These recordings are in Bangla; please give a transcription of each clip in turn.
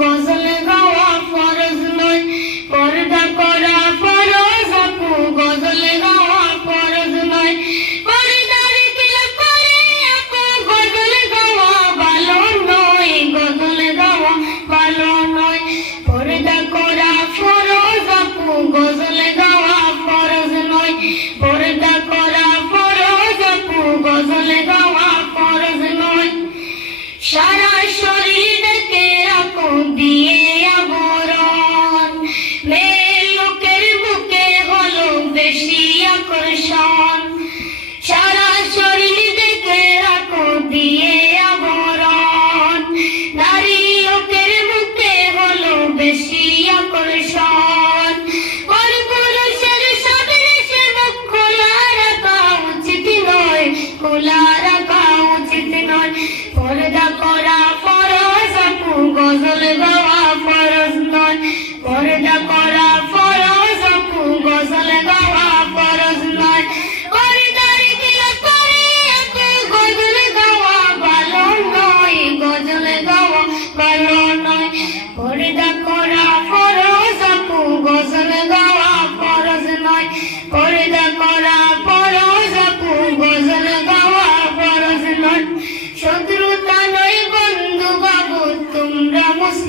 গজল গাওয়া ফরজ নয়। পর্দা করা ফরজ আপু গজল গাওয়া ফরজ নয়। পর্দার খিলাফ করে আপু গজল নয়। গজল গাওয়া ভালো নয়। পর্দা করা ফরজ নয়। পর্দা করা সারা শরীর দিয়ে আবরণ। মেয়ে লোকের বুকে হলো বেশি আকর্ষণ।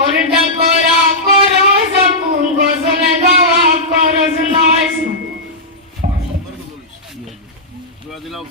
পর্দা করা ফরজ আপু গজল গাওয়া ফরজ নয় জোড়া দিলাম